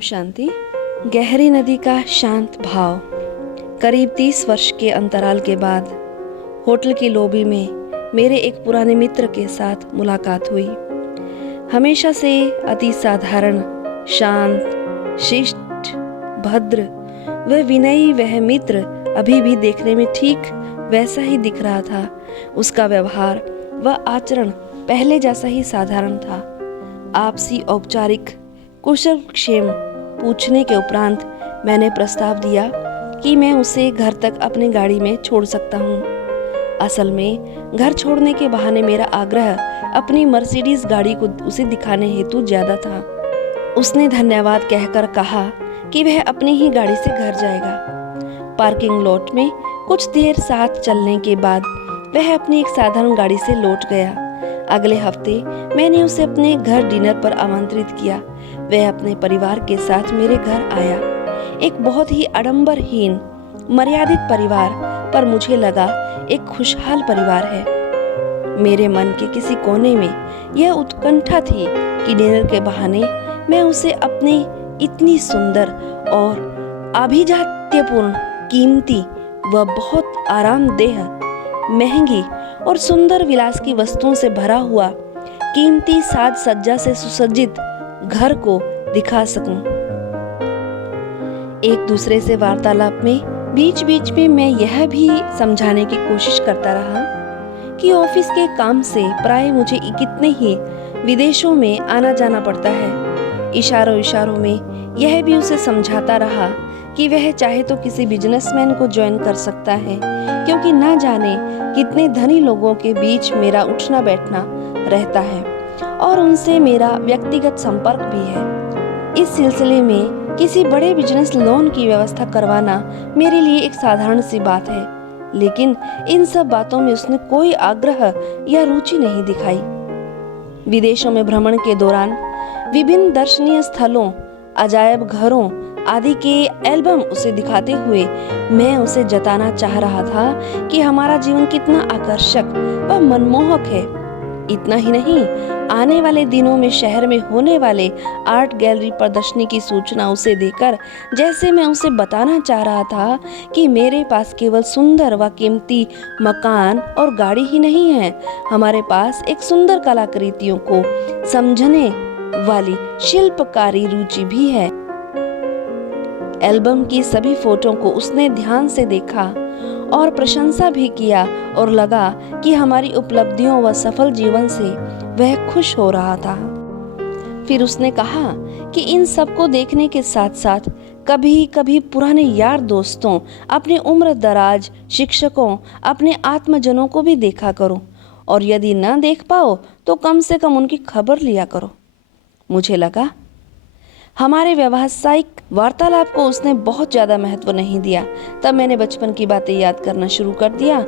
शांति। गहरी नदी का शांत भाव। करीब 30 वर्ष के अंतराल के बाद होटल की लॉबी में मेरे एक पुराने मित्र के साथ मुलाकात हुई। हमेशा से अति साधारण, शांत, शिष्ट, भद्र व विनयी वह मित्र अभी भी देखने में ठीक वैसा ही दिख रहा था। उसका व्यवहार व आचरण पहले जैसा ही साधारण था। आपसी औपचारिक कुशल क्षेम पूछने के उपरांत मैंने प्रस्ताव दिया कि मैं उसे घर तक अपनी गाड़ी में छोड़ सकता हूँ। असल में घर छोड़ने के बहाने मेरा आग्रह अपनी मर्सिडीज गाड़ी को उसे दिखाने हेतु ज्यादा था। उसने धन्यवाद कहकर कहा कि वह अपनी ही गाड़ी से घर जाएगा। पार्किंग लॉट में कुछ देर साथ चलने के बाद वह अपनी एक साधारण गाड़ी से लौट गया। अगले हफ्ते मैंने उसे अपने घर डिनर पर आमंत्रित किया। वह अपने परिवार के साथ मेरे घर आया। एक बहुत ही आडंबरहीन, मर्यादित परिवार, पर मुझे लगा एक खुशहाल परिवार है। मेरे मन के किसी कोने में यह उत्कंठा थी कि डिनर के बहाने मैं उसे अपने इतनी सुंदर और आभिजात्यपूर्ण, कीमती व बहुत आरामदेह, महंगी और सुंदर विलास की वस्तुओं से भरा हुआ कीमती साज सज्जा से सुसज्जित घर को दिखा सकूं। एक दूसरे से वार्तालाप में बीच बीच में मैं यह भी समझाने की कोशिश करता रहा कि ऑफिस के काम से प्राय मुझे कितने ही विदेशों में आना जाना पड़ता है। इशारों इशारों में यह भी उसे समझाता रहा कि वह चाहे तो किसी बिजनेसमैन को ज्वाइन कर सकता है, क्योंकि ना जाने कितने धनी लोगों के बीच मेरा उठना बैठना रहता है और उनसे मेरा व्यक्तिगत संपर्क भी है। इस सिलसिले में किसी बड़े बिजनेस लोन की व्यवस्था करवाना मेरे लिए एक साधारण सी बात है, लेकिन इन सब बातों में उसने कोई आग्रह या रुचि नहीं दिखाई। विदेशों में भ्रमण के दौरान विभिन्न दर्शनीय स्थलों, अजायब घरों आदि के एल्बम उसे दिखाते हुए मैं उसे जताना चाह रहा था कि हमारा जीवन कितना आकर्षक व मनमोहक है। इतना ही नहीं, आने वाले दिनों में शहर में होने वाले आर्ट गैलरी प्रदर्शनी की सूचना उसे देकर जैसे मैं उसे बताना चाह रहा था कि मेरे पास केवल सुंदर व कीमती मकान और गाड़ी ही नहीं है, हमारे पास एक सुंदर कलाकृतियों को समझने वाली शिल्पकारी रुचि भी है। एल्बम की सभी फोटो को उसने ध्यान से देखा और प्रशंसा भी किया और लगा कि हमारी उपलब्धियों व सफल जीवन से वह खुश हो रहा था। फिर उसने कहा कि इन सब को देखने के साथ साथ कभी कभी पुराने यार दोस्तों, अपने उम्र दराज शिक्षकों, अपने आत्मजनों को भी देखा करो, और यदि न देख पाओ तो कम से कम उनकी खबर लिया करो। मुझे लगा हमारे व्यावसायिक वार्तालाप को उसने बहुत ज्यादा महत्व नहीं दिया। तब मैंने बचपन की बातें याद करना शुरू कर दिया।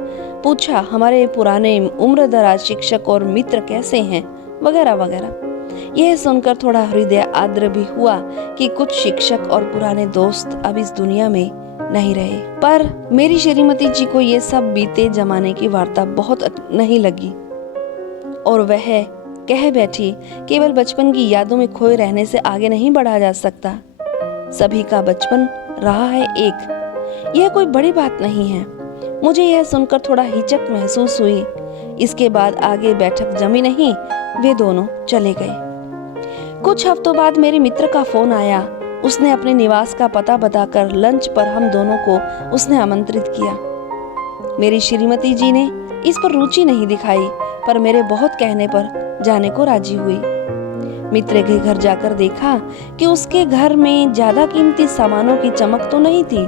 पूछा हमारे पुराने उम्रदराज शिक्षक और मित्र कैसे हैं, वगैरह वगैरह। यह सुनकर थोड़ा हृदय आर्द्र भी हुआ कि कुछ शिक्षक और पुराने दोस्त अब इस दुनिया में नहीं रहे। पर मेरी श्रीमती जी को ये सब बीते जमाने की वार्ता बहुत नहीं लगी और वह कह बैठी, केवल बचपन की यादों में खोए रहने से आगे नहीं बढ़ा जा सकता। सभी का बचपन रहा है एक, यह कोई बड़ी बात नहीं है। मुझे यह सुनकर थोड़ा हिचक महसूस हुई। इसके बाद आगे बैठक जमी नहीं, वे दोनों चले गए। कुछ हफ्तों बाद मेरे मित्र का फोन आया। उसने अपने निवास का पता बताकर लंच पर हम दोनों को उसने आमंत्रित किया। मेरी श्रीमती जी ने इस पर रुचि नहीं दिखाई, पर मेरे बहुत कहने पर जाने को राजी हुई। मित्र के घर जाकर देखा कि उसके घर में ज्यादा कीमती सामानों की चमक तो नहीं थी,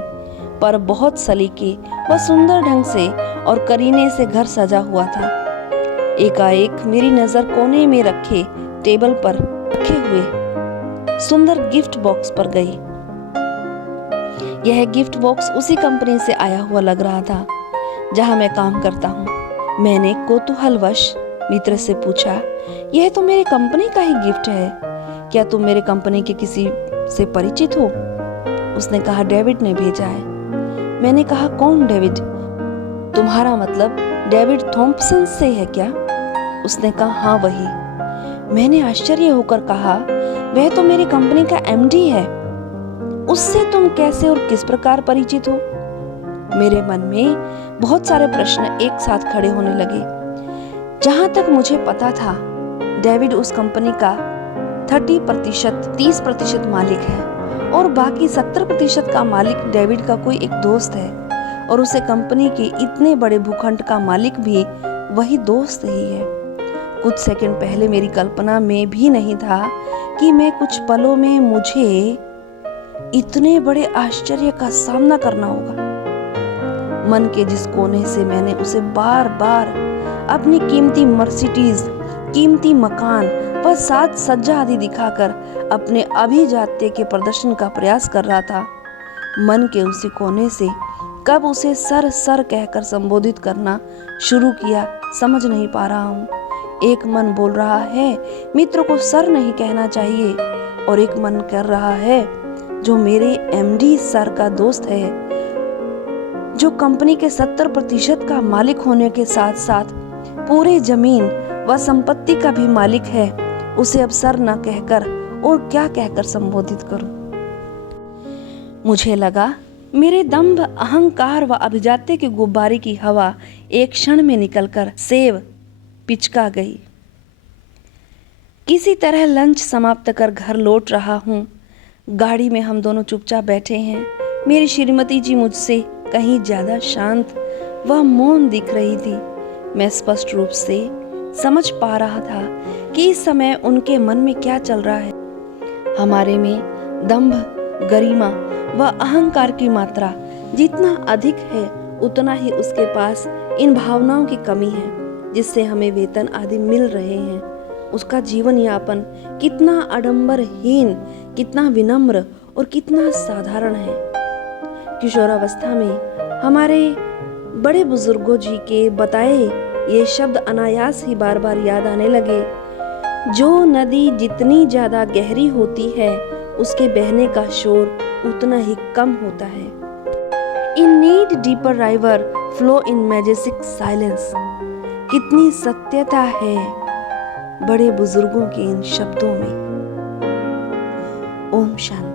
पर बहुत सलीके व सुंदर ढंग से और करीने से घर सजा हुआ था। एकाएक मेरी नजर कोने में रखे टेबल पर रखे हुए सुंदर गिफ्ट बॉक्स पर गई। यह गिफ्ट बॉक्स उसी कंपनी से आया हुआ लग रहा था जहां मैं काम करता हूँ। मैंने कौतूहलवश मित्र से पूछा, यह तो मेरे कंपनी का ही गिफ्ट है, क्या तुम मेरे कंपनी के किसी से परिचित हो? उसने कहा, डेविड ने भेजा है। मैंने कहा, कौन डेविड? तुम्हारा मतलब डेविड थॉम्पसन से है क्या? उसने कहा, हाँ वही। मैंने आश्चर्य होकर कहा, वह तो मेरी कंपनी का एमडी है। उससे तुम कैसे और किस प्रकार परिचित हो? मेरे मन में बहुत सारे प्रश्न एक साथ खड़े होने लगे। जहां तक मुझे पता था, डेविड उस कंपनी का 30% मालिक है और बाकी 70% का मालिक डेविड का कोई एक दोस्त है, और उसे कंपनी के इतने बड़े भूखंड का मालिक भी वही दोस्त ही है। कुछ सेकंड पहले मेरी कल्पना में भी नहीं था कि मैं कुछ पलों में मुझे इतने बड़े आश्चर्य का सामना करना होगा। मन के जिस कोने से मैंने उसे बार बार अपनी कीमती मर्सिडीज, कीमती मकान व साज सज्जा आदि दिखाकर अपने अभिजात्य के प्रदर्शन का प्रयास कर रहा था, मन के उसी कोने से कब उसे सर सर कहकर संबोधित करना शुरू किया समझ नहीं पा रहा हूँ। एक मन बोल रहा है मित्र को सर नहीं कहना चाहिए, और एक मन कर रहा है जो मेरे एमडी सर का दोस्त है, जो कंपनी के 70% का मालिक होने के साथ साथ पूरे जमीन व संपत्ति का भी मालिक है, उसे अब सर न कहकर और क्या कहकर संबोधित करूं। मुझे लगा मेरे दंभ, अहंकार व अभिजात्य के गुब्बारे की हवा एक क्षण में निकलकर सेव पिचका गई। किसी तरह लंच समाप्त कर घर लौट रहा हूँ। गाड़ी में हम दोनों चुपचाप बैठे हैं। मेरी श्रीमती जी मुझसे कहीं ज्यादा शांत व मौन दिख रही थी। मैं स्पष्ट रूप से समझ पा रहा था कि इस समय उनके मन में क्या चल रहा है। हमारे में दंभ, गरिमा व अहंकार की मात्रा जितना अधिक है, उतना ही उसके पास इन भावनाओं की कमी है जिससे हमें वेतन आदि मिल रहे हैं। उसका जीवन यापन कितना आडंबरहीन, कितना विनम्र और कितना साधारण है। किशोरावस्था में हमारे बड़े बुजुर्गों जी के बताए ये शब्द अनायास ही बार बार याद आने लगे। जो नदी जितनी ज्यादा गहरी होती है, उसके बहने का शोर उतना ही कम होता है। In need deeper river flow in majestic silence. कितनी सत्यता है बड़े बुजुर्गों के इन शब्दों में। ओम शांति।